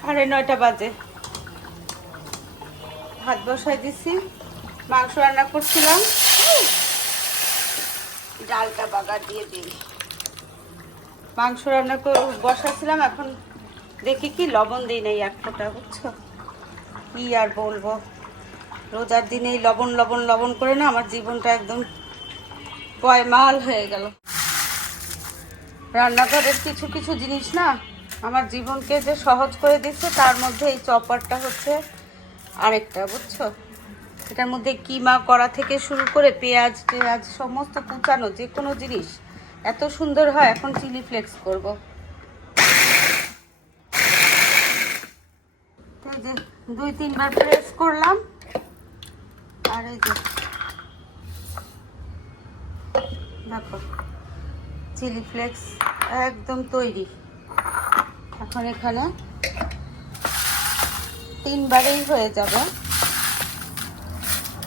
সাড়ে নয়টা বাজে। ভাত বসাই দিছি, মাংস রান্না করছিলাম। ডালটা বাগার দিয়ে দিই। মাংস রান্না করে, বসাছিলাম, এখন দেখি কি লবণ দিই নাই এক ফোঁটা, বুঝছ? কি আর বলব? রোজার দিনে লবণ লবণ লবণ করে না আমার জীবনটা একদম পয়মাল হয়ে গেল। রান্নাঘরের কিছু কিছু জিনিস না আমার জীবনকে যে সহজ করে দিচ্ছে, তার মধ্যে এই চপারটা হচ্ছে আরেকটা, বুঝছ? এটার মধ্যে কিমা করা থেকে শুরু করে পেঁয়াজ টেয়াজ, সমস্ত কুচানো যে কোনো জিনিস, এত সুন্দর হয়, এখন চিলি ফ্লেক্স করব। দুই, তিনবার প্রেস করলাম, আর এই যে দেখো, চিলি ফ্লেক্স একদম তৈরি। এখন এখানে তিনবারেই হয়ে যাবে।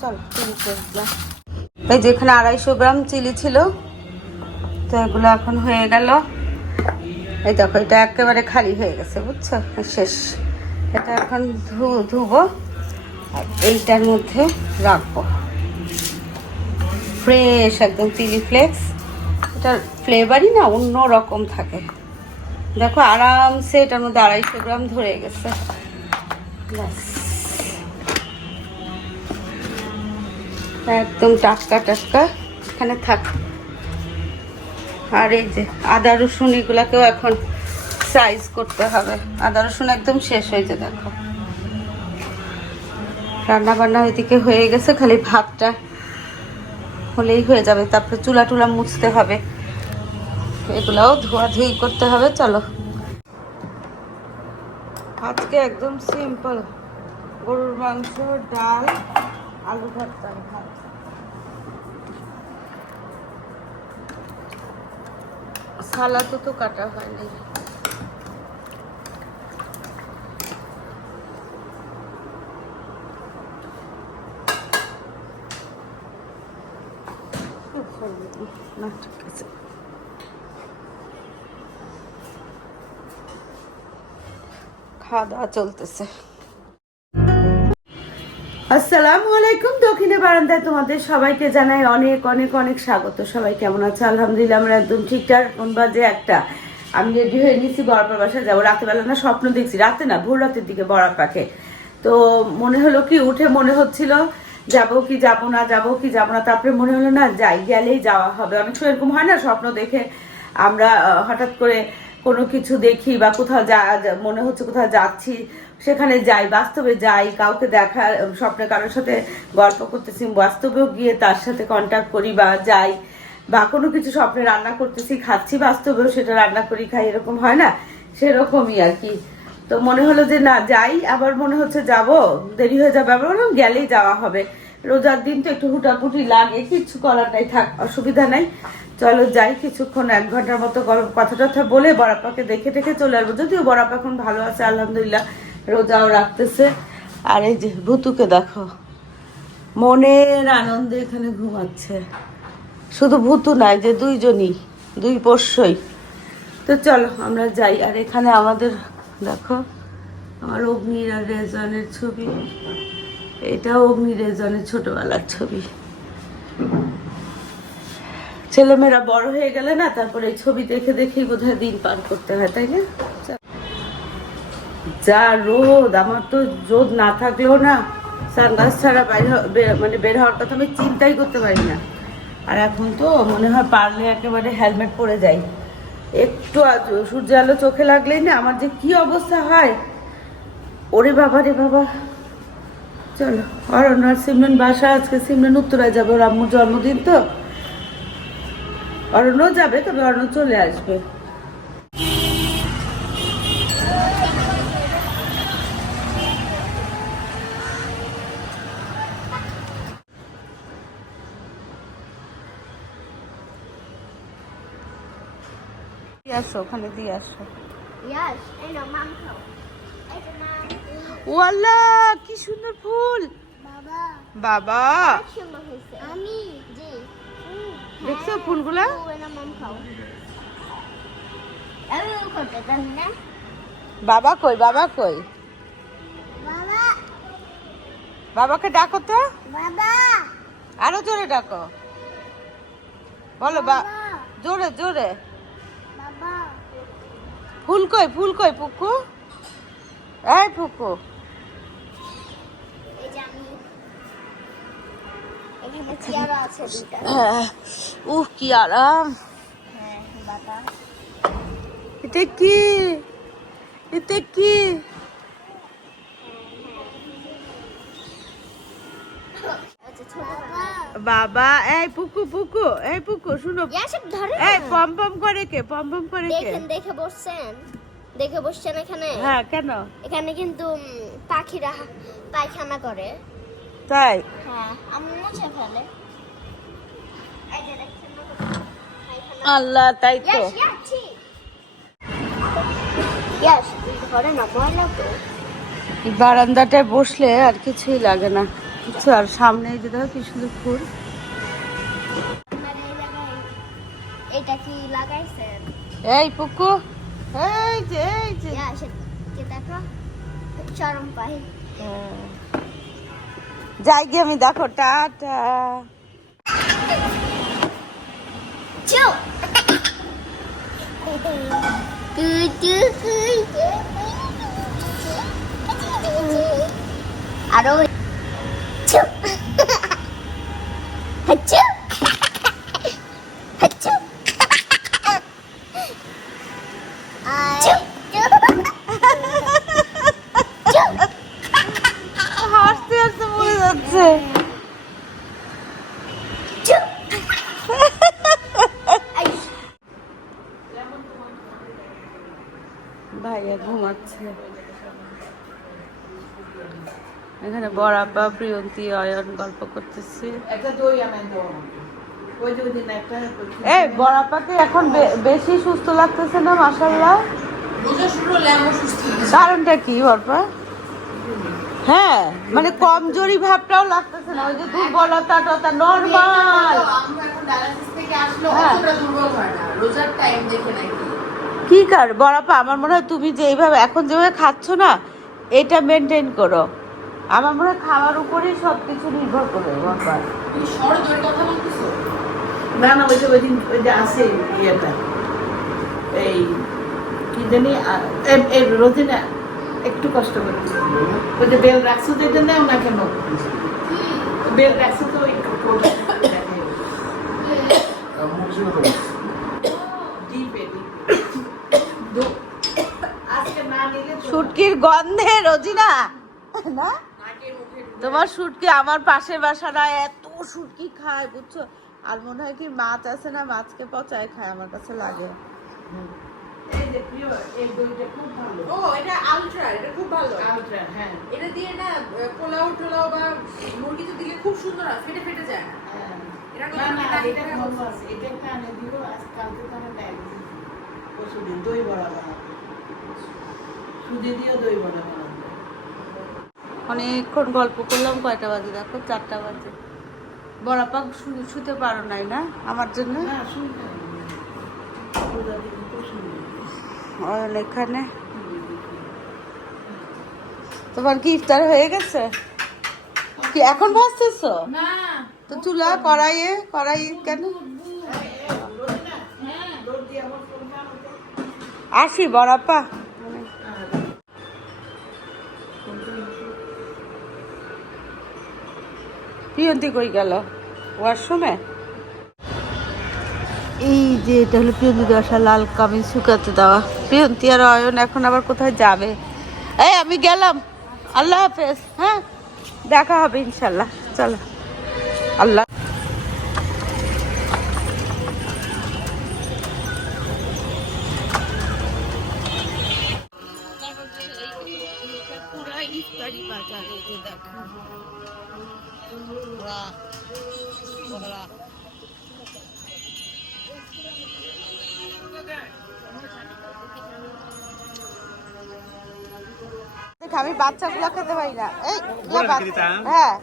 চল চিলি দাও এই যে এখানে আড়াইশো গ্রাম চিলি ছিল, তো এগুলো এখন হয়ে গেল। এই দেখো, এটা একেবারে খালি হয়ে গেছে, বুঝছ? শেষ। এটা এখন ধু, ধুবো, আর এইটার মধ্যে রাখব। ফ্রেশ একদম চিলি ফ্লেক্স। এটার ফ্লেভারই না অন্য রকম থাকে। দেখো আরামসে এটার মধ্যে আড়াইশো গ্রাম ধরে গেছে। একদম টাটকা টাটকা এখানে থাক। আর এই যে আদা রসুন এগুলাকেও এখন সাইজ করতে হবে। আদা রসুন একদম শেষ হয়েছে দেখো। রান্না বান্না ওইদিকে হয়ে গেছে, খালি ভাতটা হলেই হয়ে যাবে। তারপরে চুলা টুলা মুছতে হবে। এগুলাও ধোয়াধুয়ি করতে হবে, চলো। আজকে একদম সিম্পল গরুর মাংস, ডাল, আলু ভাত। সালাদও তো কাটা হয়নি। ঠিক আছে। খাওয়া দাওয়া চলতেছে। আসসালামু আলাইকুম, দক্ষিণে বারান্দায় তোমাদের সবাইকে জানাই অনেক অনেক অনেক স্বাগত। সবাই কেমন আছে? আলহামদুলিল্লাহ, আমরা একদম ঠিকঠাক কোন বাজে একটা। আমি রেডি হয়ে নিয়েছি বড়াপার বাসায় যাব। রাতেবেলা না স্বপ্ন দেখছি, রাতে না, ভোর রাতের দিকে বড়াপাকে তো মনে হলো কি, উঠে মনে হচ্ছিল, যাব কি যাব না, যাব কি যাব না। তারপরে মনে হলো না, যাই, গেলেই যাওয়া হবে। অনেক সময় এরকম হয় না, স্বপ্ন দেখে আমরা হঠাৎ করে কোনো কিছু দেখি বা কোথাও যা মনে হচ্ছে কোথাও যাচ্ছি, সেখানে যাই, বাস্তবে যাই, কাউকে দেখা, স্বপ্নে কারোর সাথে গল্প করতেছি, বাস্তবেও গিয়ে তার সাথে কন্ট্যাক্ট করি বা যাই, বা কোনো কিছু স্বপ্নে রান্না করতেছি, খাচ্ছি, বাস্তবেও সেটা রান্না করি, খাই, এরকম হয় না? সেরকমই আর কি। তো মনে হলো যে না, যাই, আবার মনে হচ্ছে যাব, দেরি হয়ে যাবে, আবার বললাম গেলেই যাওয়া হবে। রোজার দিন তো একটু হুটাপুটি লাগে, কিছু করার নাই, থাক, অসুবিধা নাই। চলো যাই, কিছুক্ষণ, এক ঘণ্টার মতো কথা টথা বলে বড়াপাকে দেখে টেখে চলে আসব। যদিও বড়াপা এখন ভালো আছে, আলহামদুলিল্লাহ, রোজাও রাখতেছে। আর এই যে ভুতুকে দেখো, মনের আনন্দে এখানে ঘুমাচ্ছে। শুধু ভুতু নাই যে দুইজনই, দুই পোষ্যই। তো চলো, আমরা যাই। আর এখানে আমাদের, দেখো, আমার অগ্নির আর রেজনের ছবি। এটা অগ্নি রেজনের ছোটবেলার ছবি। ছেলেমেয়েরা বড় হয়ে গেলে না, তারপরে এই ছবি দেখে দেখেই বোধহয় দিন পার করতে হয়, তাই না? যা রোদ, আমার তো রোদ না থাকলেও না সানগ্লাস ছাড়া বাইরে মানে বের হওয়ার কথা আমি চিন্তাই করতে পারি না। আর এখন তো মনে হয় পারলে একেবারে হেলমেট পরে যাই। একটু সূর্য আলো চোখে লাগলেই না আমার যে কি অবস্থা হয়। ওরে বাবা রে বাবা। চলো, আর সিমরান বাসা, আজকে সিমরান উত্তরায় যাবে ওর আম্মুর জন্মদিন তো। অরণ্য যাবে তবে অরণ্য চলে আসবে। দিয়ে আসো ওখানে দিয়ে আসো. ওয়াল্লা কি সুন্দর ফুল। বাবা। বাবা আমি দেখছ ফুলগুলা? বাবা কই বাবা কই? বাবাকে ডাকো তো। আরও জোরে ডাকো। বলো বা জোরে জোরে। বাবা। ফুল কই ফুল কই পুকু এই পুকু এই যে আমি এখানে চেয়ার আছে দুটা উহ কি আরাম। হ্যাঁ বাবা এটা কি? এটা কি? বাবা এই পুকু পুকু এই পুকু শুনো। এই পম পম করে কে? পম পম করে কে? দেখেন দেখে বসছেন। দেখে বসছেন এখানে? হ্যাঁ কেন? এখানে কিন্তু পাখিরা পায়খানা করে। তাই? হ্যাঁ আল্লাহ তাই তো। বারান্দাটায় বসলে আর কিছুই লাগে না। কিছু আর সামনে যে দেখো কি সুন্দর ফুল। এটা কি লাগাইছেন? এই পুকু এই যে এই যে। দেখো? চরম পাই। যাই গিয়ে আমি দেখো টাটা। আরও। চু। বড়াপা প্রিয়ন্তী অয়ন গল্প করতেছি। এই বড়াপাকে এখন বে- বেশি সুস্থ লাগতেছে না মাসাল্লাহ কারণটা কি বরপা হ্যাঁ মানে কমজোরি ভাবটাও লাগতেছে না ওই যে দুর্বলতা টতা নর্মাল আমরা এখন ডায়ালিসিস থেকে আসলে হ্যাঁ। কি কার বড়াপা আমার মনে হয় তুমি যে এইভাবে এখন যেভাবে খাচ্ছ না এটা মেনটেন করো। আমার মনে হয় খাওয়ার উপরেই সব কিছু নির্ভর কথা বলতেছো? না না ওই যে ওই দিন ওই যে আছে ইয়েটা। এই কি জানি এই রোজিনা একটু কষ্ট করে ওই যে বেল রাখছো তো এটা নেও না কেন? বেল রাখছো তো ওই শুটকির গন্ধে রোজিনা। না? তোমার শুটকি আমার পাশের বাসারা এত শুটকি খায় বুঝছ? আর মনে হয় কি মাছ আছে না মাছকে পচায় খায় আমার কাছে লাগে। এই যে প্রিয় এই দইটা খুব ভালো। ও এটা আলট্রা এটা খুব ভালো। আলট্রা হ্যাঁ। এটা দিয়ে হয় দই বড়া বানাবো সুজি দিও দই বড়া বানাবো অনেকক্ষণ গল্প করলাম কয়টা বাজে দেখো? চারটা বাজে। বড়াপাক শু- শুতে পারো নাই না আমার জন্য? এখানে। তোমার কি ইফতার হয়ে গেছে? কি এখন ভাজতেছো? তো চুলা কড়াইয়ে কড়াই কেন? তো আসি বড়াপা। প্রিয়ন্তী কই গেল? ওয়াশরুমে? এই যে, এটা হলো পিয়ন্তি দশা লাল কামিজ শুকাতে দেওয়া। পিয়ন্তি আর অয়ন এখন আবার কোথায় যাবে? এই, আমি গেলাম। আল্লাহ হাফেজ হ্যাঁ? দেখা হবে ইনশাল্লাহ। চলো। আল্লাহ আমি বাচ্চাগুলো খেতে পারি না। এই বাচ্চা হ্যাঁ।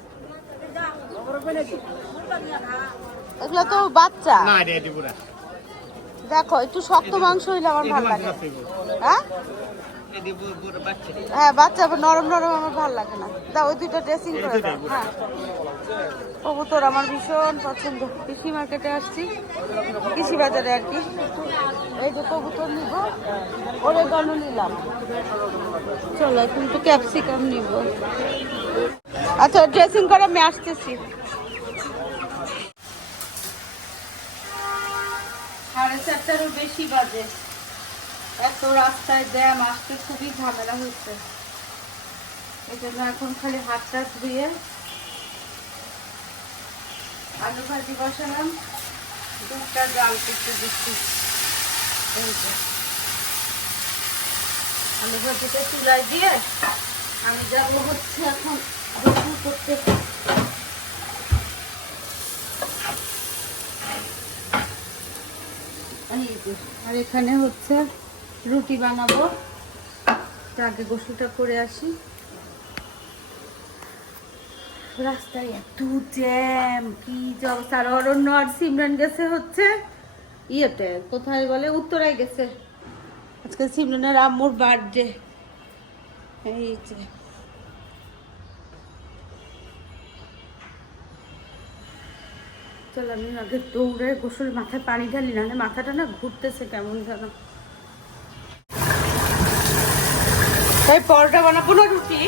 এগুলো তো বাচ্চা। দেখো একটু শক্ত মাংস হইলে আমার ভালো লাগে। হ্যাঁ? হ্যাঁ বাচ্চা নরম নরম আমার ভালো লাগে না। দাও ওই দুটো ড্রেসিং করে দাও। হ্যাঁ। কবুতর আমার ভীষণ পছন্দ। কৃষি মার্কেটে আসছি। কৃষি বাজারে আর কি। এই যে কবুতর নিব, ওরে গণ নিলাম। চলো এখন তো ক্যাপসিকাম নিব। আচ্ছা ড্রেসিং করে আমি আসতেছি। সাড়ে চারটারও বেশি বাজে। এত রাস্তায় জ্যাম আসতে খুবই ঝামেলা হচ্ছে। এই জন্য এখন খালি হাত টাত ধুয়ে আলু ভাজি বসালাম। দুধটা জাল করতে দিচ্ছি। আলু ভাজিটা চুলায় দিয়ে আমি যাব হচ্ছে এখন গোসল করতে। আর এখানে হচ্ছে রুটি বানাবো। আগে গোসলটা করে আসি। রাস্তায় এত জ্যাম, কি অরণ্য আর সিমরান গেছে হচ্ছে ইয়েতে, কোথায় বলে? উত্তরায় গেছে। আজকে সিমরানের আম্মুর বার্থডে। এই যে। চল, আমি আগে দৌড়ে গোসল মাথায় পানি ঢালি না মাথাটা না ঘুরতেছে কেমন যেন। এই পরোটা বানাবো না রুটি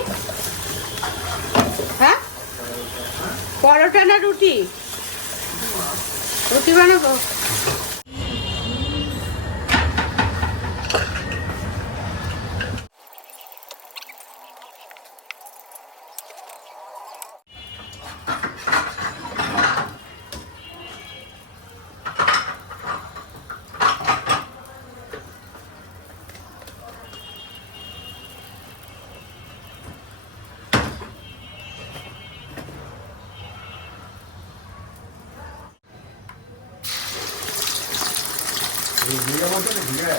হ্যাঁ পরোটা না রুটি? রুটি বানাবো? भिगेगा बोलते ना भिगेगा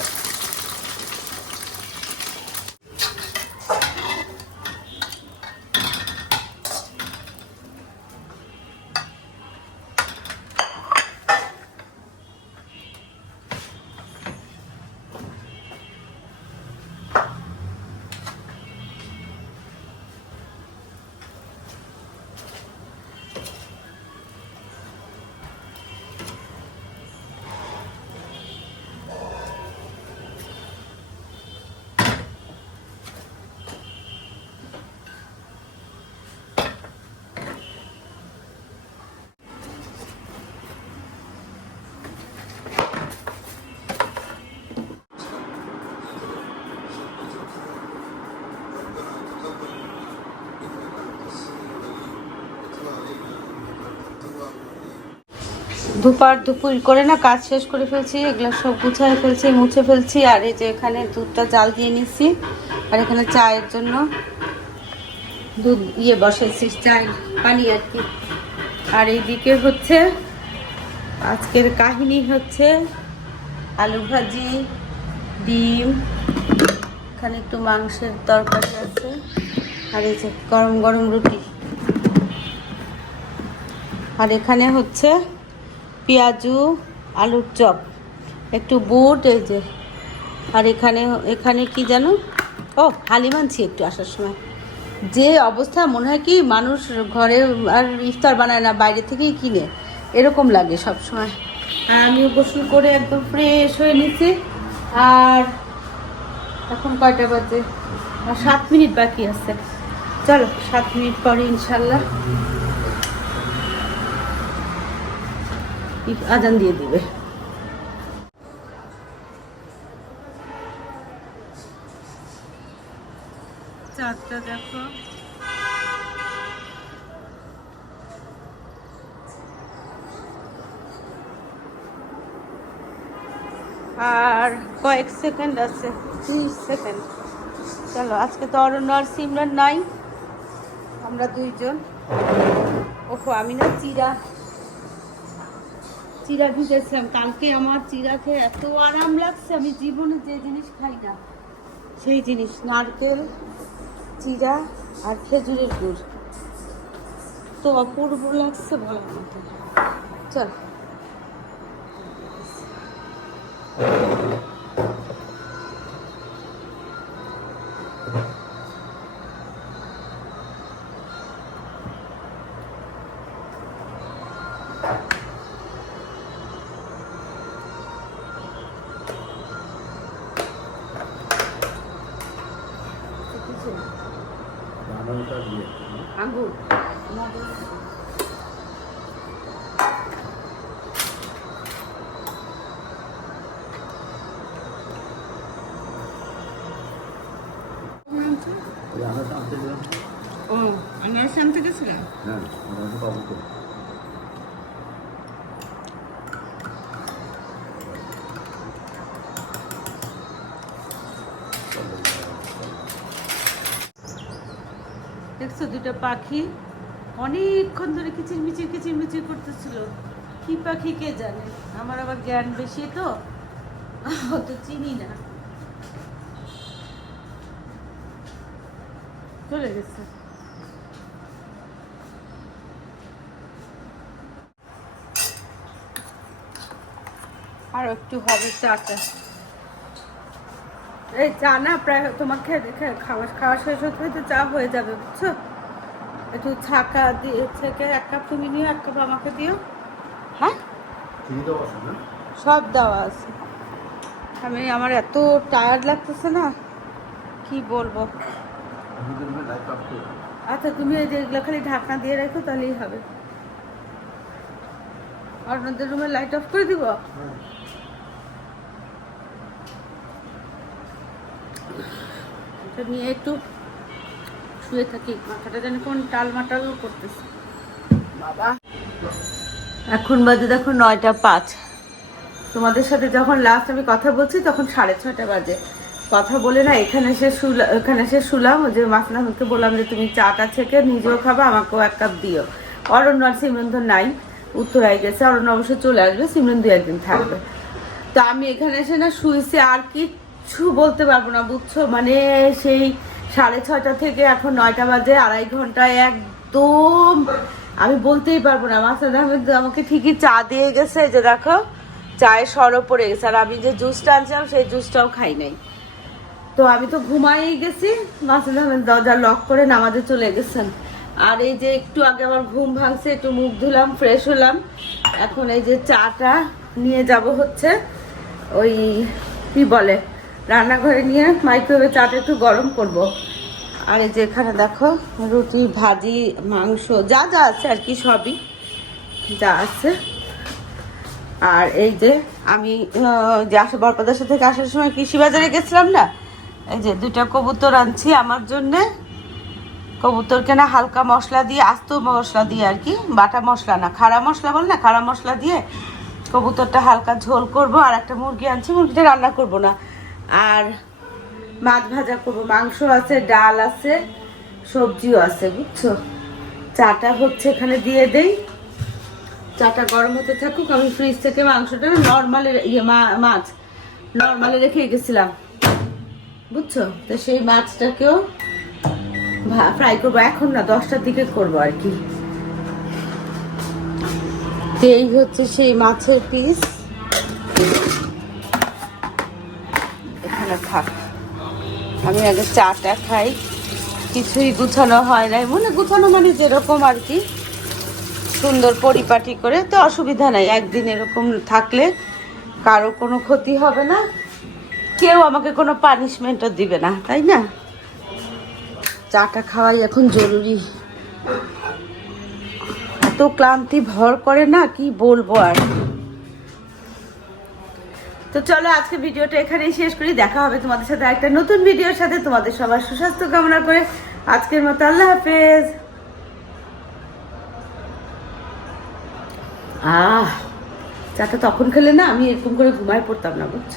দুপার দুপুর করে না, কাজ শেষ করে ফেলছি, এগুলো সব গুছায় ফেলছি, মুছে ফেলছি, আর এই যে এখানে দুধটা জাল দিয়ে নিচ্ছি, আর এখানে চায়ের জন্য দুধ ইয়ে বসাইছি চাই পানি আর কি। আর এইদিকে হচ্ছে, আজকের কাহিনী হচ্ছে আলু ভাজি, ডিম, এখানে একটু মাংসের তরকারি আছে, আর এই যে গরম গরম রুটি। আর এখানে হচ্ছে পেঁয়াজু, আলুর চপ, একটু বুট এই যে। আর এখানে এখানে কি জানো? ও হালিম আনছি একটু আসার সময়। যে অবস্থা মনে হয় কি মানুষ ঘরে আর ইফতার বানায় না, বাইরে থেকেই কিনে। এরকম লাগে সব সময়। আর আমিও গোসল করে একদম ফ্রেশ হয়ে নিচ্ছি আর এখন কয়টা বাজে? সাত মিনিট বাকি আছে। চলো, সাত মিনিট পরে ইনশাল্লাহ। আজান দিয়ে দিবে। আর কয়েক সেকেন্ড আছে, ত্রিশ সেকেন্ড। চলো, আজকে তো অরণ্য আর সিমরান নাই। আমরা দুইজন। ওহো আমি না চিরা। চিরা ভিজেছিলাম। কালকে আমার চিরা খেয়ে এত আরাম লাগছে, আমি জীবনে যে জিনিস খাই না, সেই জিনিস, নারকেল, চিরা আর খেজুরের গুড়। তো অপূর্ব লাগছে বলার মতো চল। বানানোটা দিয়ে আঙ্গুর ওই থেকে আনতে ও আনারস আনতে গেছিলাম হ্যাঁ আনারস পাবো তো দেখছ দুটো পাখি অনেকক্ষণ ধরে কিচির মিচির কিচির মিচির করতেছিল। কি পাখি কে জানে? আমার আবার জ্ঞান বেশি তো, অত চিনি না। চলে গেছে। আর একটু হবে চাটা এই চা না, প্রায় তোমাকে দেখে খাওয়া খাওয়া শেষ হতে হতে চা হয়ে যাবে, বুঝছ? একটু ছাকা দিয়ে থেকে এক কাপ তুমি নিও এক কাপ আমাকে দিও। হ্যাঁ? সব দেওয়া আছে। আমি আমার এত টায়ার্ড লাগতেছে না কি বলব? আচ্ছা তুমি এই যে এগুলো খালি ঢাকনা দিয়ে রাখো তাহলেই হবে। অন্যদের রুমে লাইট অফ করে দিব? এটা নিয়ে একটু শুয়ে থাকি, মাথাটা যেন কোন টাল মাটাল করতেছে। বাবা। এখন বাজে দেখো নয়টা পাঁচ। তোমাদের সাথে যখন লাস্ট আমি কথা বলছি, তখন সাড়ে ছয়টা বাজে। কথা বলে না, এখানে এসে শুলা, এখানে এসে শুলাম যে মাসলামকে বললাম যে, তুমি চাটা ছেঁকে নিজেও খাবা, আমাকেও এক কাপ দিও। অরণ্য আর সিমরন নাই উত্তরায় গেছে। অরণ্য অবশ্য চলে আসবে সিমরন একদিন থাকবে। তো আমি এখানে এসে না শুয়েছি, আর কিচ্ছু বলতে পারব না, বুঝছ? মানে সেই সাড়ে ছয়টা থেকে এখন নয়টা বাজে, আড়াই ঘন্টায় একদম, আমি বলতেই পারব না। মাসাদ আহমেদ আমাকে ঠিকই চা দিয়ে গেছে, যে দেখো, চায়ের সরও পড়ে গেছে। আর আমি যে জুসটা আনছিলাম, সেই জুসটাও খাই নাই। তো আমি তো ঘুমাই গেছি। মাসুদ আহমেদ দরজা লক করে নামাজে চলে গেছেন। আর এই যে একটু আগে আমার ঘুম ভাঙছে, একটু মুখ ধুলাম ফ্রেশ হলাম। এখন এই যে চাটা নিয়ে যাব হচ্ছে, ওই কি বলে রান্নাঘরে নিয়ে মাইক্রোওয়েভে চাটা একটু গরম করব। আর এই যে এখানে দেখো, রুটি, ভাজি, মাংস, যা যা আছে আর কি, সবই যা আছে। আর এই যে আমি যে আসা বরপাদাসা থেকে আসার সময় কৃষি বাজারে গেছিলাম না, এই যে দুইটা কবুতর আনছি আমার জন্যে। কবুতর কেনা হালকা মশলা দিয়ে, আস্ত মশলা দিয়ে আর কি, বাটা মশলা না, খাড়া মশলা বল না, খাড়া মশলা দিয়ে কবুতরটা হালকা ঝোল করব। আর একটা মুরগি আনছি, মুরগিটা রান্না করব না। আর মাছ ভাজা করব। মাংস আছে, ডাল আছে, সবজিও আছে, বুঝছ? চাটা হচ্ছে এখানে দিয়ে দেই। চাটা গরম হতে থাকুক, আমি ফ্রিজ থেকে মাংসটা নর্মালে ইয়ে মাছ নর্মালে রেখে গেছিলাম। বুঝছ? তো সেই মাছটাকেও ফ্রাই করব। এখন না, দশটার দিকে করব আর কি। এই হচ্ছে সেই মাছের পিস থাক। আমি আগে চাটা খাই। কিছুই গুছানো হয় নাই। মানে গুছানো মানে যেরকম আর কি। সুন্দর পরিপাটি করে, তো অসুবিধা নাই। একদিন এরকম থাকলে কারও কোনো ক্ষতি হবে না। কেউ আমাকে কোনো পানিশমেন্টও দিবে না, তাই না? চাটা খাওয়াই এখন জরুরি। এত ক্লান্তি ভর করে না, কি বলব আর? তো চলো আজকে ভিডিওটা এখানেই শেষ করি। দেখা হবে তোমাদের সাথে একটা নতুন ভিডিওর সাথে। তোমাদের সবার সুস্বাস্থ্য কামনা করে আজকের মতো আল্লাহ হাফেজ। আহ, চাটা তখন খেলে না, আমি এরকম করে ঘুমায় পড়তাম না, বুঝছ?